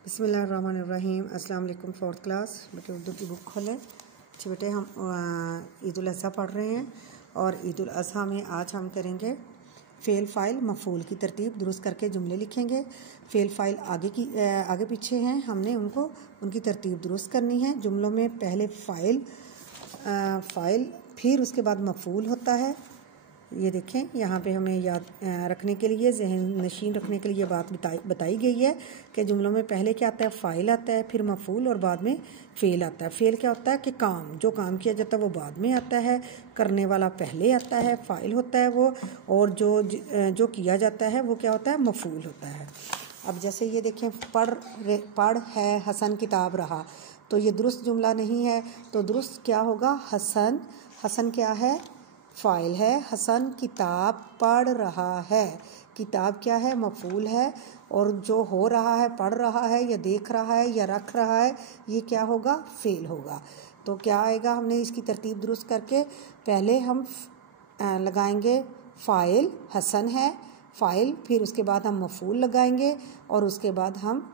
बिस्मिल्लाहिर्रहमानिर्रहीम। अस्सलाम वालेकुम। फोर्थ क्लास बेटे उर्दू की बुक खोलें। अच्छा बेटे हम ईद उल अज़हा पढ़ रहे हैं और ईद उल अज़हा में आज हम करेंगे फ़ेल फ़ाइल मफ़ूल की तरतीब दुरुस्त करके जुमले लिखेंगे। फ़ेल फ़ाइल आगे पीछे हैं, हमने उनकी तरतीब दुरुस्त करनी है। जुमलों में पहले फ़ाइल फिर उसके बाद मफ़ूल होता है। ये देखें, यहाँ पे हमें याद रखने के लिए, जहन नशीन रखने के लिए बात बताई गई है कि जुमलों में पहले क्या आता है, फ़ाइल आता है, फिर मफ़ूल और बाद में फ़ेल आता है। फ़ेल क्या होता है कि जो काम किया जाता है वो बाद में आता है, करने वाला पहले आता है, फ़ाइल होता है वो, और जो किया जाता है वो क्या होता है, मफ़ूल होता है। अब जैसे ये देखें, पढ़ है हसन किताब रहा, तो ये दुरुस्त जुमला नहीं है। तो दुरुस्त क्या होगा, हसन क्या है, फ़ाइल है। हसन किताब पढ़ रहा है, किताब क्या है, मफ़ूल है। और जो हो रहा है, पढ़ रहा है या देख रहा है या रख रहा है, ये क्या होगा, फ़ेल होगा। तो क्या आएगा, हमने इसकी तरतीब दुरुस्त करके पहले हम लगाएंगे फ़ाइल, हसन है फ़ाइल, फिर उसके बाद हम मफ़ूल लगाएंगे और उसके बाद हम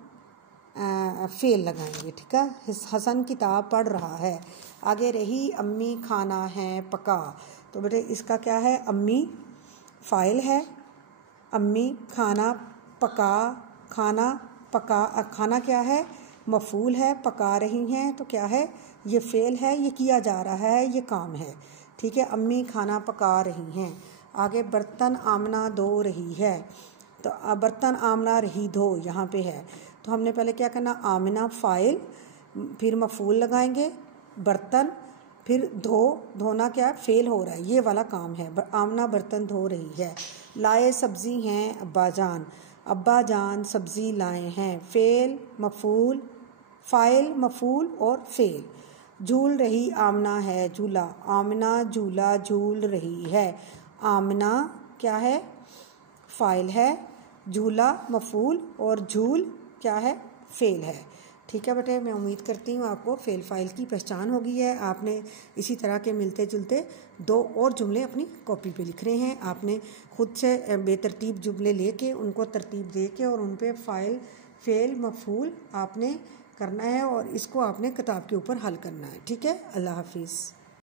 फ़ेल लगाएंगे। ठीक है, हसन किताब पढ़ रहा है। आगे रही अम्मी खाना है पका, तो बेटे इसका क्या है, अम्मी फ़ाइल है, अम्मी खाना पका, खाना क्या है, मफ़ूल है, पका रही हैं तो क्या है, ये फ़ेल है, ये किया जा रहा है, ये काम है। ठीक है, अम्मी खाना पका रही हैं। आगे बर्तन आमना धो रही है, तो बर्तन आमना रही धो यहाँ पे है, तो हमने पहले क्या करना, आमना फ़ाइल, फिर मफ़ूल लगाएंगे, बर्तन, फिर धोना क्या है, फ़ेल हो रहा है, ये वाला काम है। आमना बर्तन धो रही है। लाए सब्ज़ी हैं अब्बा जान सब्ज़ी लाए हैं। फ़ेल मफ़ूल, फ़ाइल मफ़ूल और फ़ेल। झूल रही आमना है झूला, आमना झूला झूल रही है। आमना क्या है, फ़ाइल है, झूला मफ़ूल और झूल क्या है, फ़ेल है। ठीक है बेटे, मैं उम्मीद करती हूँ आपको फ़ेल फ़ाइल की पहचान हो गई है। आपने इसी तरह के मिलते जुलते 2 और जुमले अपनी कॉपी पे लिख रहे हैं। आपने खुद से बेतरतीब जुमले लेके उनको तरतीब दे के और उन पे फ़ाइल फ़ेल मफ़ूल आपने करना है और इसको आपने किताब के ऊपर हल करना है। ठीक है, अल्लाह हाफिज़।